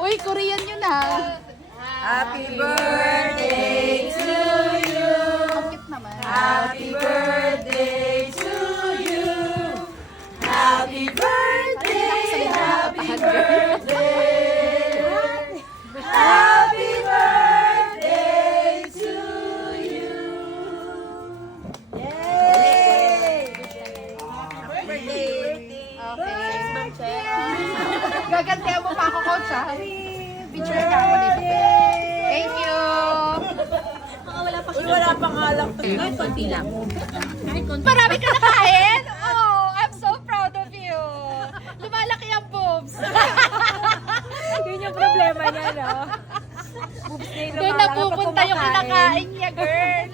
Uy, Korean yun ha. Happy birthday to you. Bakit naman? Happy birthday to you. Happy birthday. Happy birthday. Happy birthday to you. Yay! Happy birthday. Okay. Gagantihan mo pa ako, coach ha? Picture ka ako dito. Thank you. Wala pang alak. Konti lang. Marami ka nakain? Oh, I'm so proud of you. Lumalaki ang boobs. Yun yung problema niya, no? Doon napupunta yung kinakain niya, girl.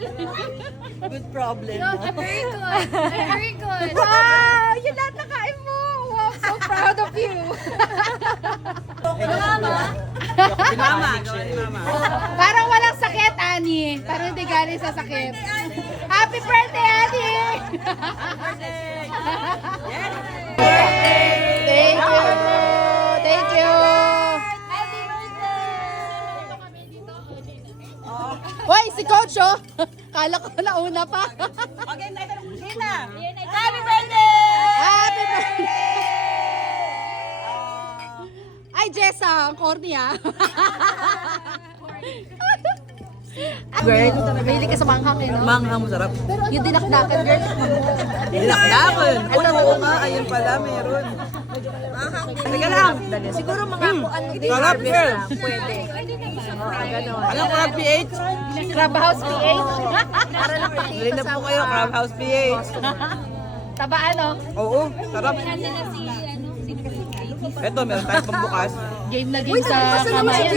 Good problem. Very good. Very good. Wow, yun lahat nakain mo. Wow, so proud of you. Si Mama. Parang walang sakit, Ani. Parang hindi galing sa sakit. Happy birthday, Ani! Thank you. Thank you. Hoy, si Coach, oh. Kala ko nauna pa. Okay, Gina. Happy birthday! Happy birthday! Ay, Jessa, ang corny ah. Girl, mahilig ka sa manghang eh, no? Manghang masarap. Yung dinakdakan, girl. Dinakdakan. Oo nga, ayun pala, meron. Teka lang. Siguro mga ano din. Sarap, girl. Pwede. Alam ko lang PH? Crab House PH. Para lang Bili pakita na sa po kayo, Crab House PH. Taba ano? Oo, sarap. Ito, meron tayong pambukas. Game na game sa kamayan.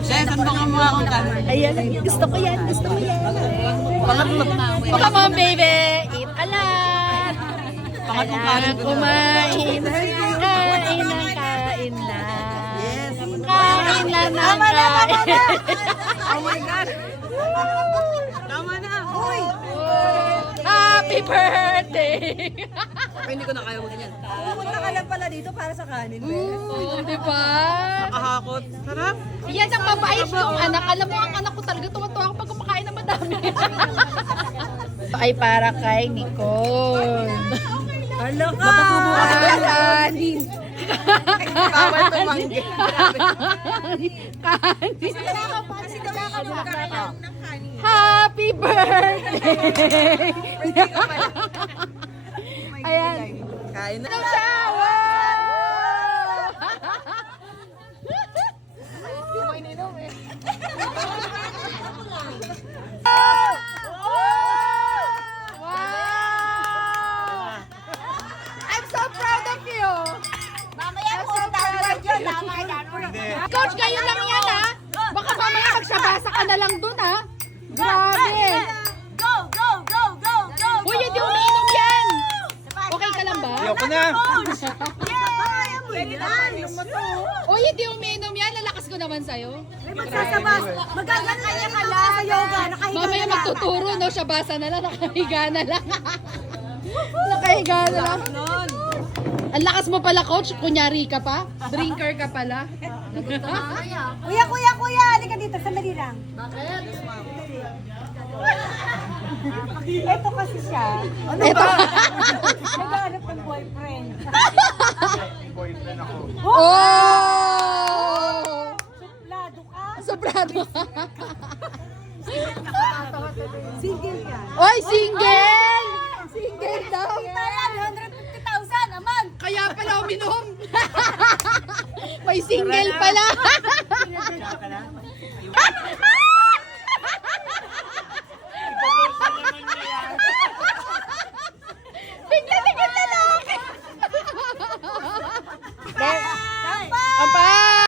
Jess, ano ba nga mga akong kami? Ayan, gusto ko yan, gusto ko yan. Pangatlo. Come on, baby! Eat a lot! Pangatlong Kailangan kanin ko na. kumain. Kain ng kain na. Yes. Kain na ng kain. Oh my God. Tama na. Uy. Happy birthday! Ay, hindi ko na kaya mo ganyan. Pumunta ka lang pala dito para sa kanin, be. Di ba? Nakahakot. Sarap. Yan ang mabait yung anak. Alam mo, ang anak ko talaga tuwa-tuwa ako pag kumakain ng madami. Ay, para kay Nicole. Hala ka! Kanin. Bawal tumanggi. Kanin. Happy birthday! Ayan. Kain na. Ano siya? Wow! Hindi mo ininom eh. Wow! I'm so proud of you! Mamaya po, downward yun. Tama, downward. Coach, kayo lang yan ha! Baka mamaya magsabasa ka na lang dun ha! Grabe! Go, go, go, go, go! Uy, hindi umiinom yan! Okay ka lang ba? Ayoko na. Yay! Pwede na. Uy, hindi umiinom yan. Lalakas ko naman sa'yo. Magsasabas. Magagantaya ka lang sa yoga. Nakahiga Mamaya na lang. magtuturo, no? Siya basa na lang. Nakahiga na lang. Nakahiga na lang. Ang lakas mo pala, coach. Kunyari ka pa. Drinker ka pala. Kuya, kuya, kuya. Halika dito. Sandali lang. Ito kasi siya. Ano Eto. ba? Naghahanap ng boyfriend. Oh! Suplado ka. Sobrado. Single ka. Oy, single! Single daw. Kita yan. 150,000 naman. Kaya pala uminom. May single pala. Bigla-tigil na lang. Ampay!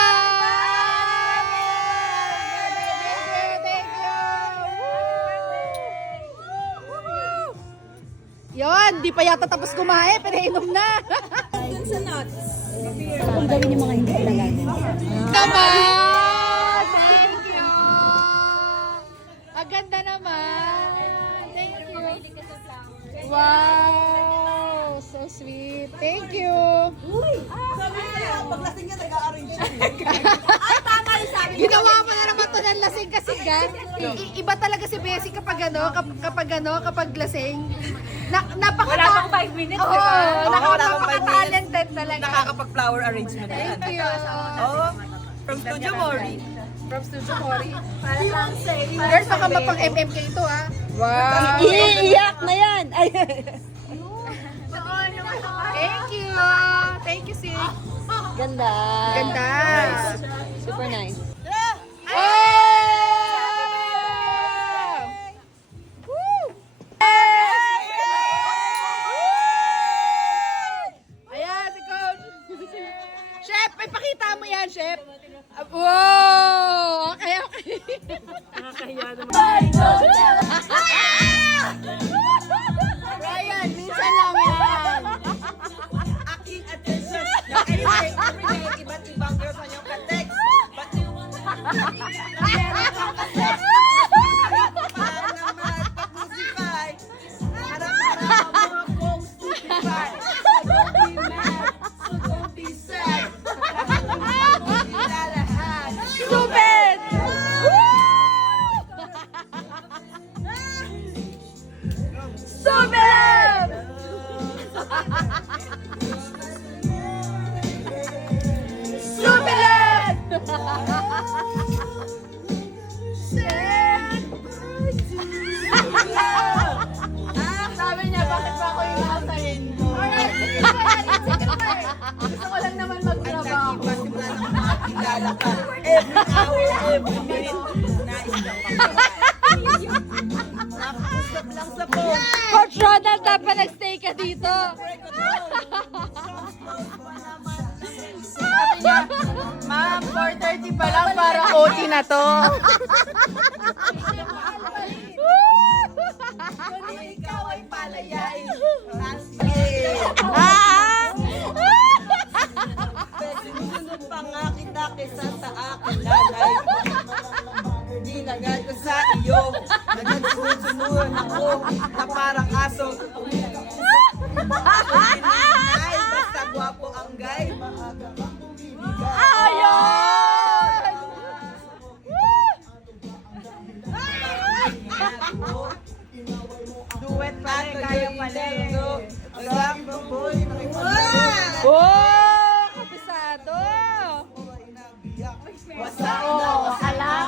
Thank you. Yon, di pa yata tapos kumain, pinainom na. Kung gawin yung mga hindi kilalanin. Naman! Thank you! Ang ganda naman! Thank you! Wow! So sweet! Thank you! Paglasing niya, nag-a-arrange siya. Ginawa mo na naman to ng lasing kasi iba talaga si Bessie kapag lasing. Wala pang 5 minutes, Oo, di ba? napaka-talented talaga. Nakakapag-flower arrangement na yan. Thank you. Oo. From Studio Mori. From Studio Mori. Girls, baka mapang MMK ito ah. Wow. Iiyak na yan. Ay. Thank you. Thank you, Sid. Ganda. Ganda. Super nice. Oh! Woo! Ayan, si Coach. Chef, ipakita mo yan, Chef. Wow! Okay, okay. Nakakahiya naman. Ryan, minsan lang yan. Aking attention. Every day, iba't ibang girls ang iyong ka-text. But meron kang ka-text. Para naman pag-musify. Harap-harap ang mga kong stupify. So don't be mad. So don't be sad. Ilalahan. Stupid! Stupid! Stupid! Sabi niya, bakit ba ako yung nasa rainbow? Alright, gusto ko lang naman magtrabaho. Kilala ka. Every hour, every minute. Nais ka pa. Nakausap lang sa phone. Coach Ronald, dapat nag-stay ka dito. Sabi niya, ma'am, 4:30 pa lang para OT na to. Kundi ikaw ay palayain. Sinusunod pa nga kita kesa sa akin lalay. Ginagad ko sa iyo. Nagsusunod ako na parang aso. Ay, basta gwapo ang guy. Ayun! Duet pa rin, kaya pala eh. Oh, kabisado! Oh, alam.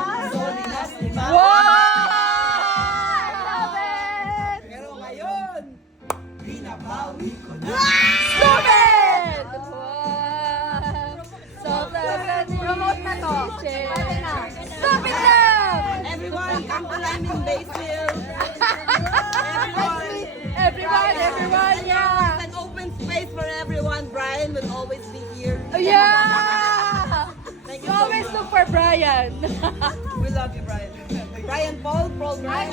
Wow! Love it! Pero ngayon, binabawi ko na. Stupid! Wow! Sobrang promote na to. Stupid love! Everyone, come to Lyman Basil. Everyone, yeah! An open space for everyone. Brian will always be here. Yeah! Thank You you so always much. look for Brian. We love you, Brian. Brian Paul, Paul Brian.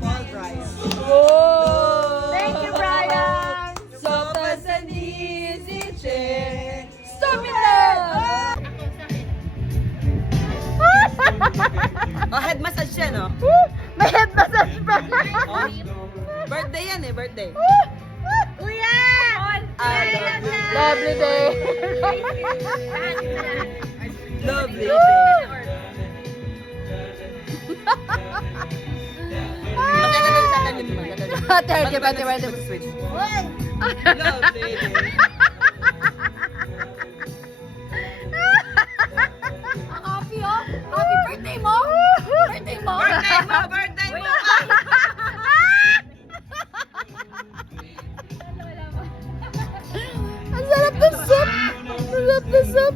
Paul Brian. Whoa! Thank you, Brian. Sopas and easy chair. Stupid love! Oh, head massage siya, no? May head massage pa. Oh, birthday yan eh, birthday. Kuya! Lovely Lovely day. Lovely. Magdadali sa akin yun. Thank you, thank you. Switch. Lovely. Happy, oh. Happy birthday mo. Birthday mo. Birthday mo, birthday mo. Ang sarap ng soup. Ang sarap ng soup.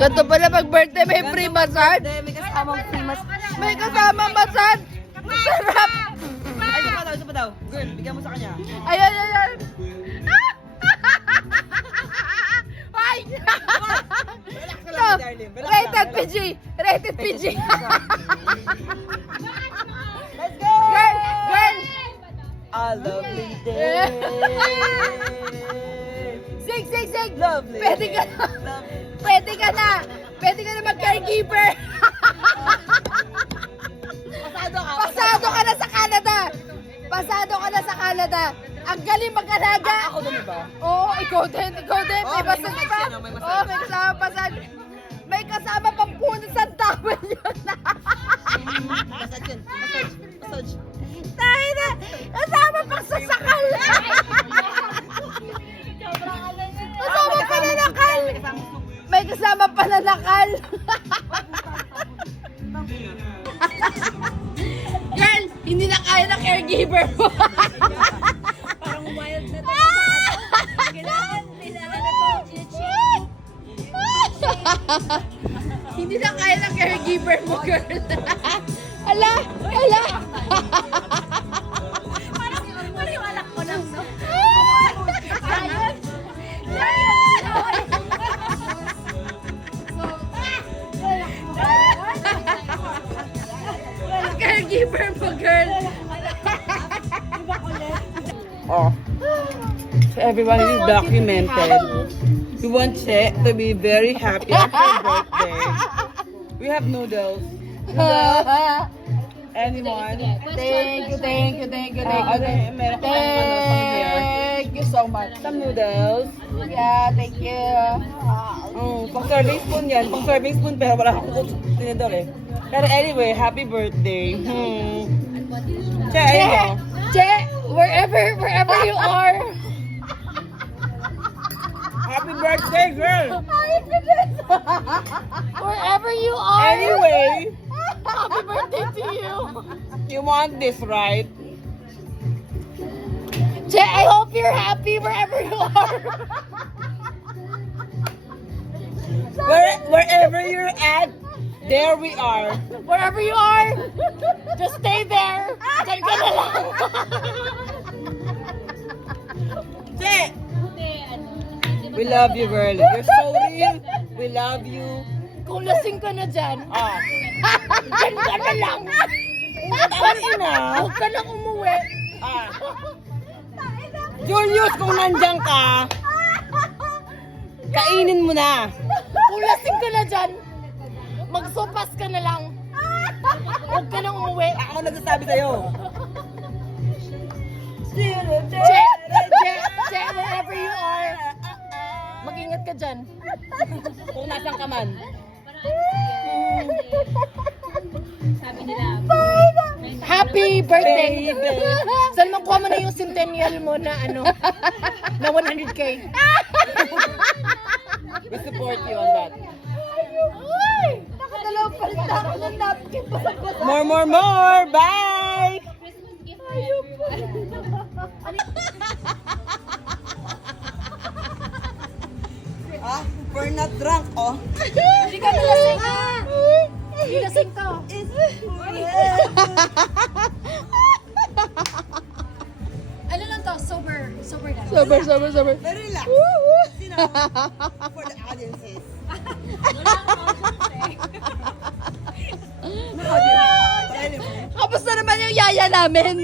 Ganito pala pag birthday may free massage. Birthday, may kasamang free massage. May kasama massage. Ang sarap. Ay, ito pa daw. Girl, bigyan mo sa kanya. Ayan, ayan. Ay! Relax ka lang, darling. Relax lang, Rated relax. PG. Rated PG. Let's go! Girl! Girl! A lovely day. Sig, sig, sig! Lovely. Pwede ka na. Lovely. Pwede ka na. Pwede ka na mag-caregiver. Pasado ka. Pasado ka na sa Canada. Pasado ka na sa Canada. Ang magaling mag-alaga. Ako din ba? Oo, ikaw din. Ikaw din. Oh, May may massage massage pa. yan, oh, may massage. Oo, may kasama massage. May kasama pang punot sa towel yun. Massage yan. Massage. Massage. Tayo na. Kasama pang sasakal. Kasama pananakal. May kasama pananakal. Girl, hindi na kaya ng caregiver mo. Parang wild na to. Kailangan, kailangan na to. Hindi na kaya ng caregiver mo, girl. Ala, ala. Parang yung alak ko lang, no? Ayun. Caregiver mo, girl. Oh. So everyone is documented. We want Che to be very happy on her birthday. We have noodles. Anyone? Thank you, thank you, thank you, thank you. Meron ka pang ano, pang here. Thank you so much. Some noodles. Yeah, thank you. Pang serving spoon yan. Pang serving spoon pero wala akong tinidor eh. Pero anyway, happy birthday. Che, ayun mo. Che, wherever you are. Happy birthday, girl! Wherever you are. Anyway, Happy birthday to you. you want this, right? Che, I hope you're happy wherever you are. Wherever you're at, there we are. Wherever you are, just stay there. Diyan ka na lang. Che! We love you, girl. You're so real. We love you. Kung lasing ka na dyan, Ah. diyan ka na lang. Huwag ka nang umuwi. Ah. Julius, kung nandiyan ka, kainin mo na. Kung lasing ka na dyan, magsopas ka na lang. Huwag ka nang umuwi. Ako nagsasabi sa'yo. Che, wherever you are, mag-ingat ka dyan. Kung nasan ka man. Sabi nila, Happy birthday! Baby. Saan makuha mo na yung centennial mo na ano? Na 100K? We support you on that. Ay! Nakadalaw pa rin ako ng napkin. More. Bye! Ayun po. Ah, we're not drunk, oh. Hindi ka nalasing. Hindi lasing to. Ano lang to? Sober na. Sober. Very relax. You know, for the audiences. Anyway. Kamusta naman yung yaya namin?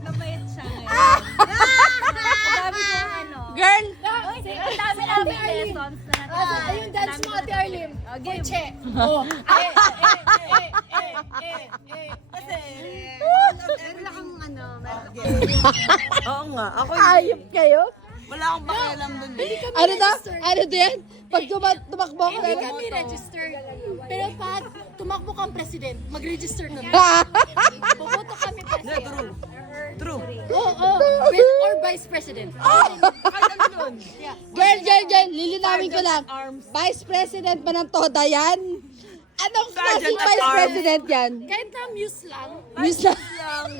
mabait siya ngayon. Ang dami kong ano. Girl! Ang dami namin lessons na natin. Ayun, dance mo, Ate Arlene. Okay. Che. Oh. Kasi, Wala kang ano, oo nga, ako Ayop kayo? wala akong pakialam dun eh. Ano to? Ano to yan? Pag tumakbo ka Hindi na kami registered. Pero pag tumakbo kang president, mag-register kami. Boboto kami Hindi, president. true. Oo. Or vice president. Kahit ano nun. Girl, lilinawin ko lang. Arms. Vice president ba ng Toda yan? Anong klaseng Sergeant at vice arms. president yan? Kahit na muse lang. Miss na. Lang.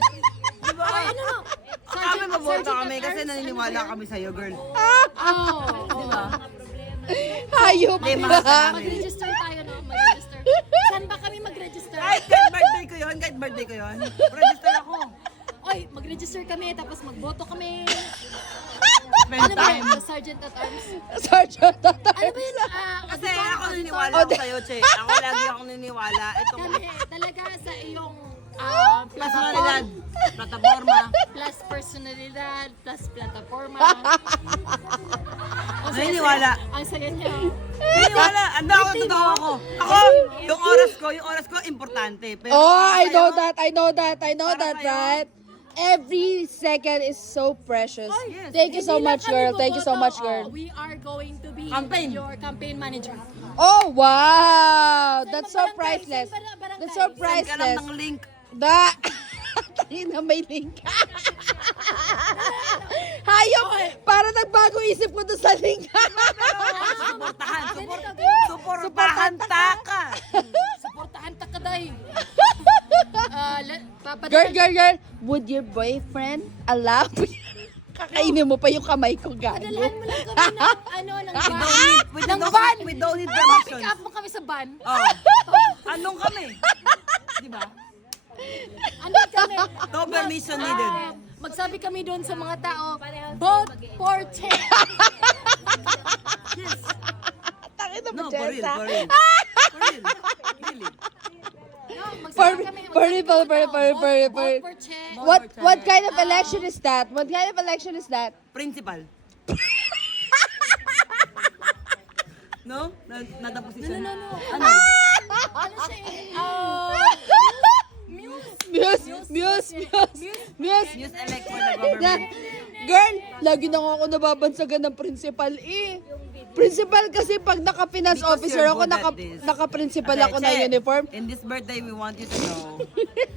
Diba? Kami maboto kami kasi naniniwala kami sa'yo, girl. Oo. Diba? Hayop Hindi, ka. mahal ka namin. Mag-register tayo, no? Mag-register. Saan ba kami mag-register? Kahit birthday ko yun. Register ako. Oy, mag-register kami, tapos magboto kami. Spend Ano ba time. yun? Sa Sergeant at Arms? Sergeant. Ano ba yun? Kasi ako naniniwala ako sa'yo, Che. Ako lagi ako naniniwala. Itong Kami talaga sa iyong personalidad, plataforma. plus personalidad, plus plataforma. Naniniwala. Ang saya niya. Naniniwala. Ando ako, totoo ako. Ako, yung oras ko, importante. Pero Oh, I know sa'yo, that, right? every second is so precious. Yes. Thank you so Hindi lang much, kami girl. Thank you so boboto. much, girl. We are going to be Campaign. your campaign manager. Oh, wow! That's so Barangay, priceless. saan barangay? That's so Send ka lang priceless. ng link. Da! Tayo na may link. Hayop! Para nagbago isip ko doon sa link. Suportahan. Suportahan taka. Suportahan ta kaday. Girl. Would your boyfriend allow kakainin mo pa yung kamay ko, gago? Padalhan mo lang kami ng ano, ng We van. don't Ng van. We don't need Pick permissions. up mo kami sa van. Oh. Anong kami? Di ba? Ano kami? No permission needed. Magsabi kami doon sa mga tao, vote for Che. Takit na No, mo, for real, Jessa. for real. For real. Really. No, For magsabi kami, for vote for Che. What kind of election is that? What kind of election is that? Principal. No? Not a position. No. Ano? Ano siya eh? Muse. News elect for the government. Girl, lagi na nga ako nababansagan ng principal eh. Principal kasi pag naka-finance Because officer you're ako, good at this. naka-principal Okay, ako na Che, uniform. In this birthday, we want you to know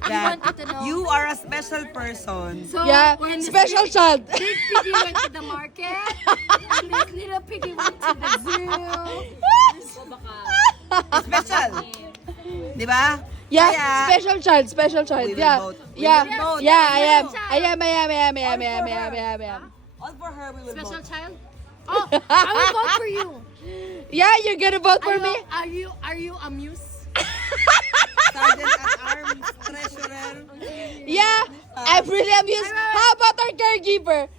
want that you to know. you are a special person. So, Yeah, when this special child. big piggy went to the market, and this little piggy went to the zoo. Special. Di ba? Yeah, Kaya, special child. we will Yeah. vote. We Yeah. will vote. Yeah, We will I am. all for her, we will Special vote. child? Oh, I will vote for you. Yeah, you're gonna vote for me? Are you a muse? Sergeant at Arms, Treasurer. Yeah, I'm really amused. How about our caregiver?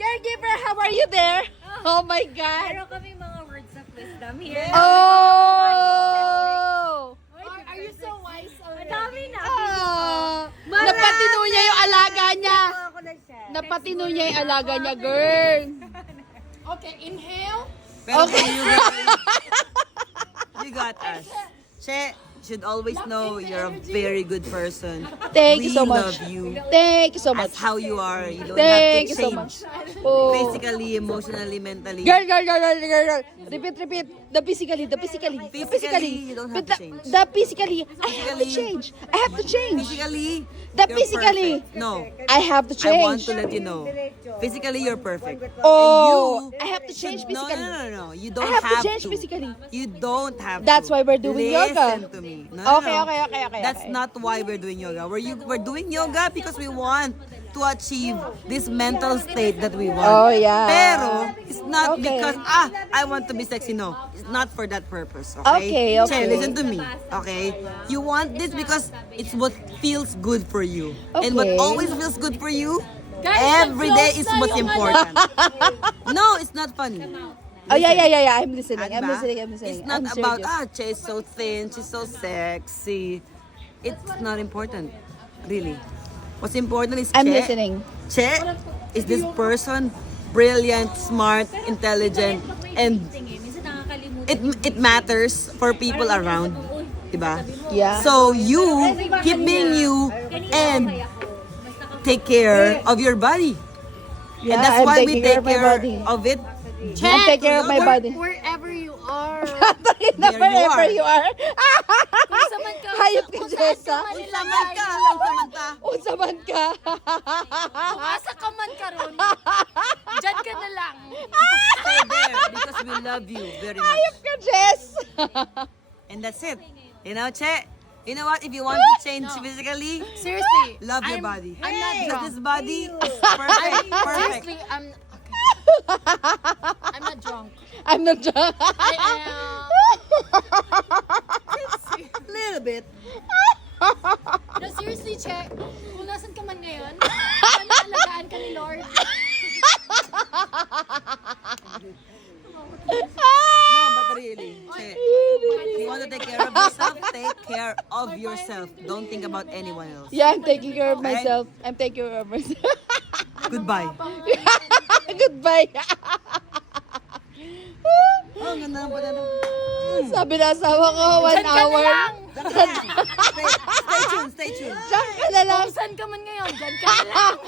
Caregiver, how are you there? Oh my God. Meron kami mga words of wisdom here. Oh! Are you so wise already? Dami na. Ah, napatino niya yung alaga niya. Ako na siya. Napatino niya yung alaga niya, girl. Okay, inhale. Pero kung you got us. Che, should always know you're a very good person. Thank you so We much. love you Thank you so much. as how you are. You don't Thank have you to so change. much. Oh. Physically, emotionally, mentally. Girl. Repeat. The physically. Physically, you don't have to change. The physically. I have to Physically. change. I have to change. Physically, The you're physically. perfect. No, I have to I want change. to let you know. Physically, you're perfect. Oh, And I have to change no, physically. no. You I don't have to change to. physically. You don't have That's to. why we're doing yoga. Listen to me. No. Okay. That's not why we're doing yoga. We're doing yoga because we want to achieve this mental state that we want. Oh, yeah. Pero it's not Okay. because I want to be sexy. No, it's not for that purpose. Okay, okay. Che, listen to me. Okay, you want this because it's what feels good for you, and what Okay. always feels good for you. Guys, Every day is nag-close na what's yung important. No, it's not funny. Oh, yeah. I'm listening. Ah, diba? I'm listening. It's not I'm about, serious. Che is so thin, she's so sexy. It's not important, really. What's important is I'm Che. listening. Che is this person, brilliant, smart, intelligent, and Minsan nakakalimutan. it matters for people around. Diba? Yeah. So you keep being you and take care of your body. Yeah, And that's I'm why we taking care take of my care body. of it. I take care of my body. Wherever you are. Wherever you are. Kung saan man ka. Hayop ka, kung saan Jessa. ka man Laman ka, nilagay. samanta. Unsa man ka. Kung asa ka man karon. Diyan ka na lang. Stay there because we love you very Hayop much. ka, Jess. And that's it. You know, Che, you know what? If you want to change physically, Seriously. love your body. I'm not Because drunk. this body is perfect. Perfect. Seriously, I'm not drunk. I'm not drunk. I am. Little bit. No, seriously, Che. Kung nasan ka man ngayon, alagaan ka ni Lord. No, but really, Che, if you want to take care of yourself, take care of yourself. Don't think about anyone else. Yeah, I'm taking care of myself. I'm taking care of myself. Goodbye. Goodbye. Oh, ang ganda ng pala. Sabi na asawa ko, 1 Diyan ka na hour. lang. Stay tuned. tuned, stay tuned. Diyan ka na lang. Kung saan ka man ngayon, dyan ka na lang.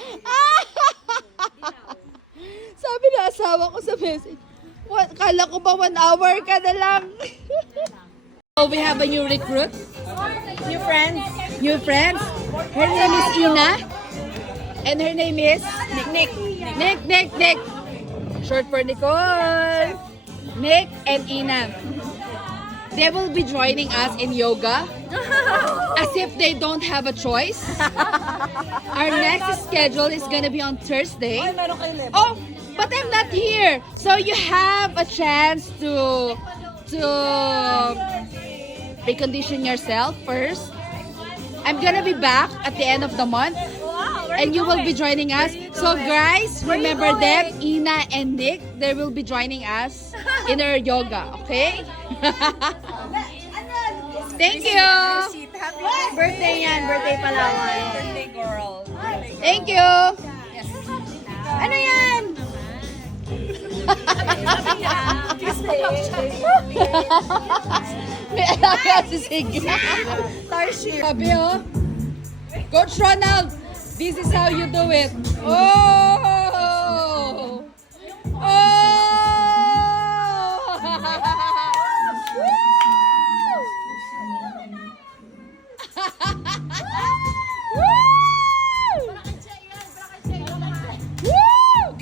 Sabi na asawa ko sa message, kala ko ba 1 hour ka na lang? So we have a new recruit. New friends. New friends. Her name is Ina. And her name is Nick. Nick. Short for Nicole. Nick and Ina. They will be joining us in yoga. As if they don't have a choice. Our next schedule is gonna be on Thursday. Meron kayo left. Oh, but I'm not here. So you have a chance to recondition yourself first. I'm gonna be back at the end of the month. And you will be joining us. So guys, remember them, Ina and Nick. They will be joining us in our yoga, okay? Thank you. Happy Birthday yan, birthday Palawan. birthday, girl. Thank you. Ano yan? May alaga si Sige. Sabi oh. Coach Ronald, this is how you do it. Oh! Woo!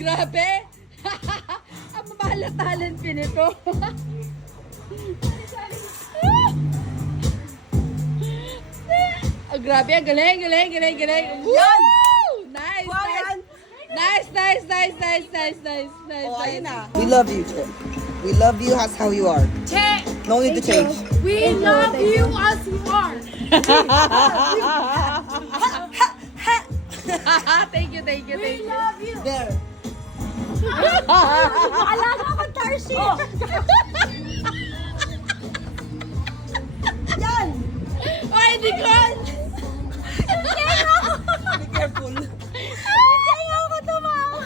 Grabe! Ang mamahal na talent pinito. Oh, grabe, ang galing. Woo! Nice. Oh, ayun na. We love you, Che. We love you as how you are. Che, No need to change. we love you as you are. Thank you. We love you. There. Alaga ako, Tarshi. Yan! Ay, Nicole! Be careful. Hindi ako tumawa.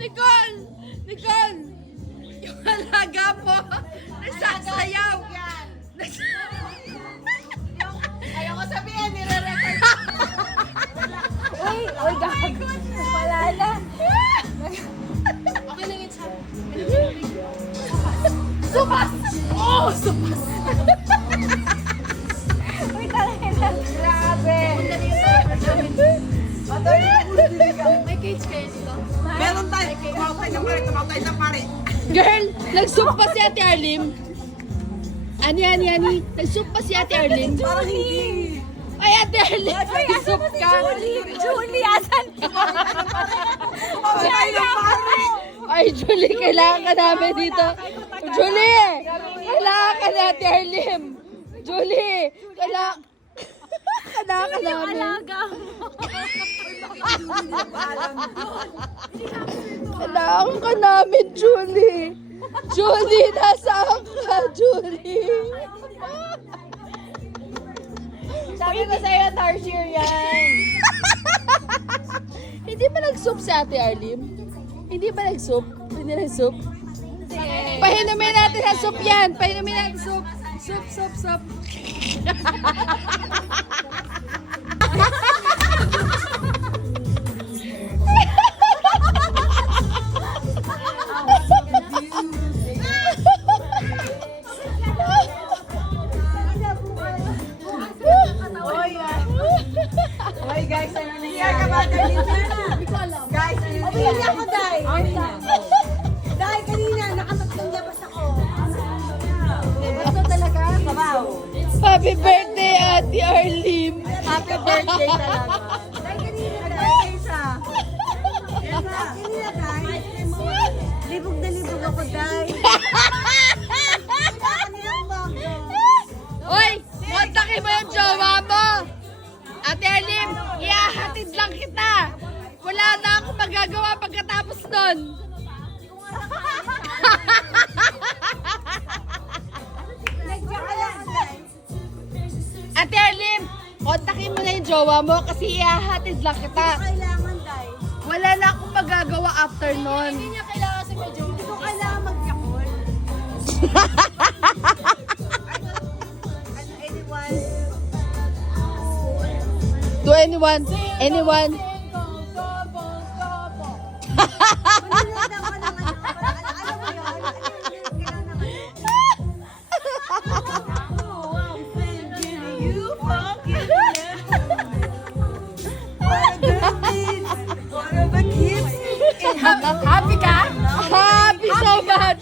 Nicole! Yung alaga mo, nagsasayaw. Ayoko sabihin, nire-record. Uy, gago. Wala na. Okay lang, it's happy. Supas! Oh, supas! Uy, talaga. Grabe. May cage kayo dito? Meron tayo. Tumaw tayo ng pare. Girl, nag-soup pa si Ate Arlim. Ani. Nag-soup pa si Ate Arlim. Parang hindi. Ay, Ate Arlim, nag-soup ka. Julie, asan ka? Tayo ng pare. Ay, Julie, kailangan ka namin dito. Julie, kailangan ka na, Ate Arlim. Julie, kailangan ka namin. Alaga mo. Kailangan ka namin, Julie. Julie, nasaan ka, Julie? Sabi ko sa'yo, Tarsier yan. Hindi ba nag-soup si Ate Arlim? Hindi ba nag-soup? Hindi nag-soup? Pahinumin natin ang soup yan. Pahinumin natin soup. Soup. Hoy guys, ano nangyari ka ba? Guys, umiyak ako, Day. Day, kanina, nakatatlong labas ako. Ito talaga. Sabaw. Happy birthday, Ate Arlim. Happy birthday talaga. Day, kanina, nag-birthday siya. Kanina, Day. Libog na libog ako, Day. Hoy, kontakin mo yung jowa mo. Ate Arlim, iahatid lang kita. Wala na akong magagawa pagkatapos nun. Ate Arlim, kontakin mo na yung jowa mo kasi iahatid lang kita. Kailangan, Day. Wala na akong magagawa after nun. Hindi niya kailangan sa medyo. Hindi ko kailangan mag-yakol. anyone? Anyone? Manunod ako ng ano, alam mo yun? Kailan naman yun? You fucking what are the kids? Happy ka? Happy so much!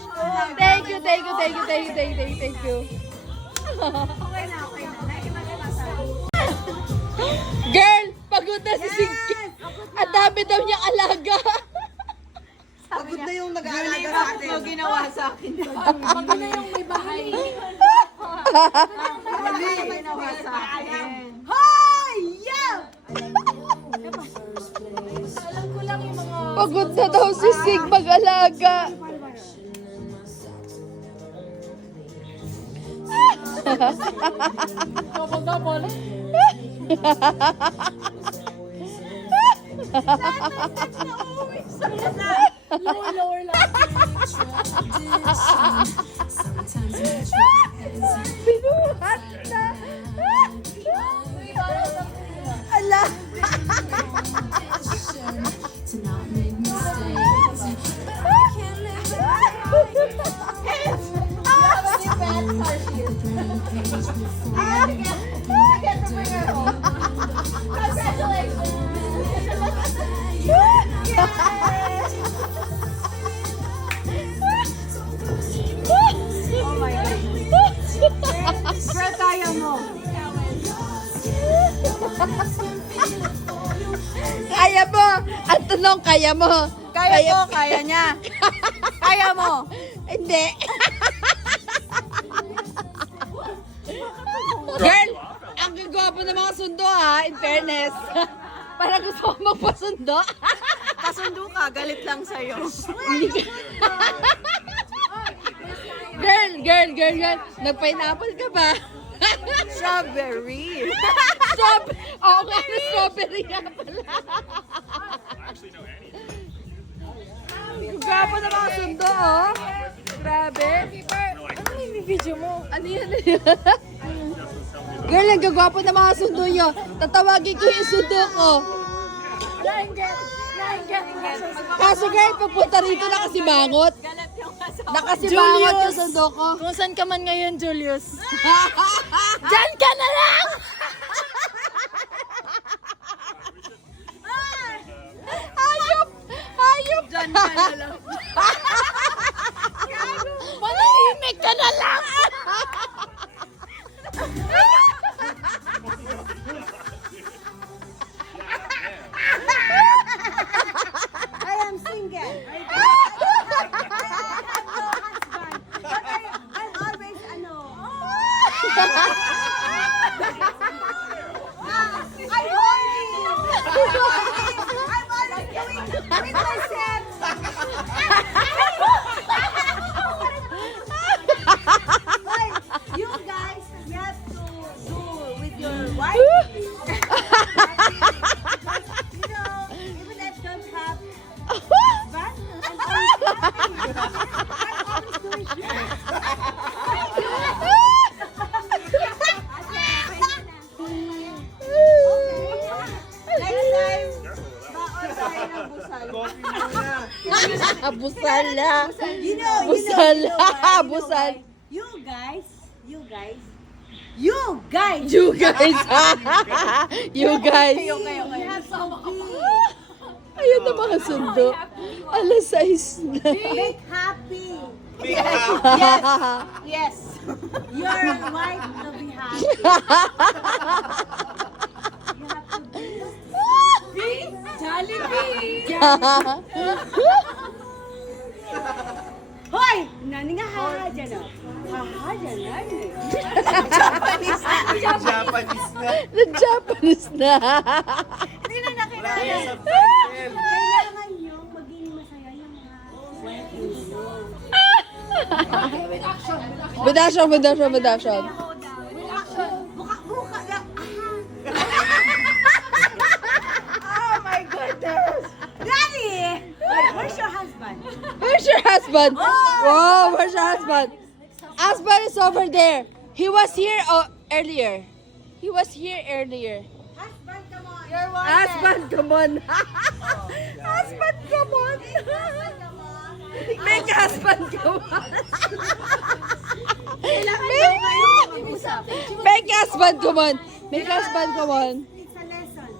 Thank you, thank you, thank you, thank you, thank you, thank you, thank you. Okay na. Nakikita sa'yo. Girl, pagod na si Siggy. Ang dami daw niyang alaga. Pagod na yung nag-aalaga sa atin. Ano ginawa sa akin? Pagod na yung may bahay. Mali ginawa sa akin. Hoy! Yeah! Alam ko lang yung mga... Pagod na daw si Sig mag-alaga. Double. Lower lang. Binuhat na. Ala. Girl, kaya mo. Kaya mo. Ang tanong, kaya mo. Kaya ko, kaya niya. Kaya mo. Hindi. Girl, ang gagwapo ng mga sundo ha, in fairness. Para gusto ko magpasundo. Kasundo ka, galit lang sa'yo. Girl. Nag-pineapple ka ba? Strawberry. Oo nga, strawberry nga pala. Gwapo ng mga sundo, oh. Grabe. Ano yung video mo? Ano yun? Girl, ang gagwapo ng mga sundo nyo. Tatawagin ko yung sundo ko. Nainggit. Kaso girl, pagpunta rito nakasibangot. Nakasibangot yung sundo ko. Kung saan ka man ngayon, Julius? Diyan ka na lang! Hayop! Hayop! Diyan ka na lang. Manahimik ka na lang! I am single. I'm always, I'm horny. I'm always doing with myself. Like, you guys, you have to do with your wife. You know, even if I don't have husband, I'm always doing shit. Next time, baon tayo ng busal. Busala. You know Busal. why? Busal. You guys. You guys. You guys. You have to Ayun na mga sundo. Alas 6 na. make happy. Yes. Your wife will be happy. You have to be Jollibee! Hoy! Nani nga ha dyan o. Ha dyan nani. Japanese na. Hindi na nakilala. Kailangan nyo maging masaya yung mga wife ninyo. With action. Buka lang. Oh my goodness! Daddy! Where's your husband? Where's your husband? Wow, where's your husband? Husband is over there. He was here earlier. Husband, come on. You're wanted. Husband, come on. Husband, come on. Make husband, come on. Kailangan daw kayo mag-usap. Make husband, come on. Make husband, come on. It's a lesson.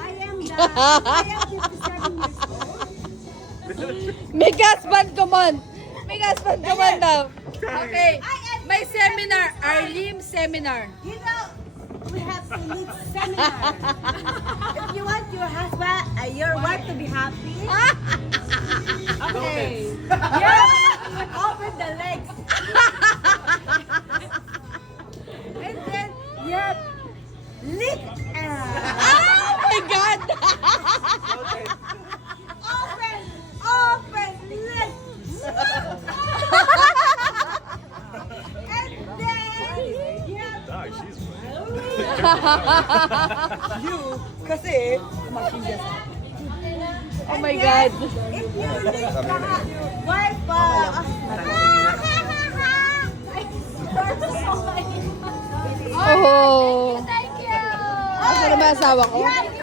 I am 57 years old. Make husband, come on. Make husband, come on now. Okay. May seminar. Arlim seminar. You know, we have to meet seminar. If you want your husband, your wife to be happy, okay. Yeah, open the legs. And then, yeah, lick. Oh my God. Open lips. And then, yeah. Kasi, Oh my God. If you lick the wife, Oh. Thank you! Asa na ba asawa ko? yeah,